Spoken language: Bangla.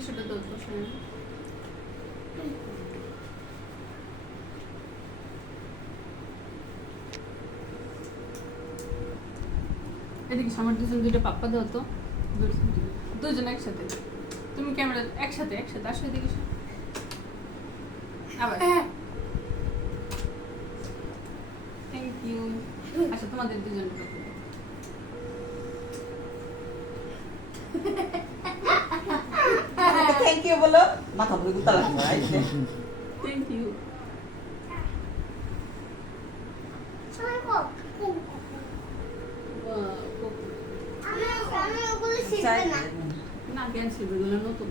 টিস্যুটা দাও তো শুনে। এদিকে আমার দুইটা পাপ্পা দাও তো, দুজন একসাথে। তুমি ক্যামেরা একসাথে আসো এদিকে এসো। আবার থ্যাংক ইউ। আচ্ছা তোমাদের দুজন থ্যাংক ইউ বলো, মাথা পুরো গুতা লাগবে। Thank you. না ক্যান্সেল এগুলো নতুন।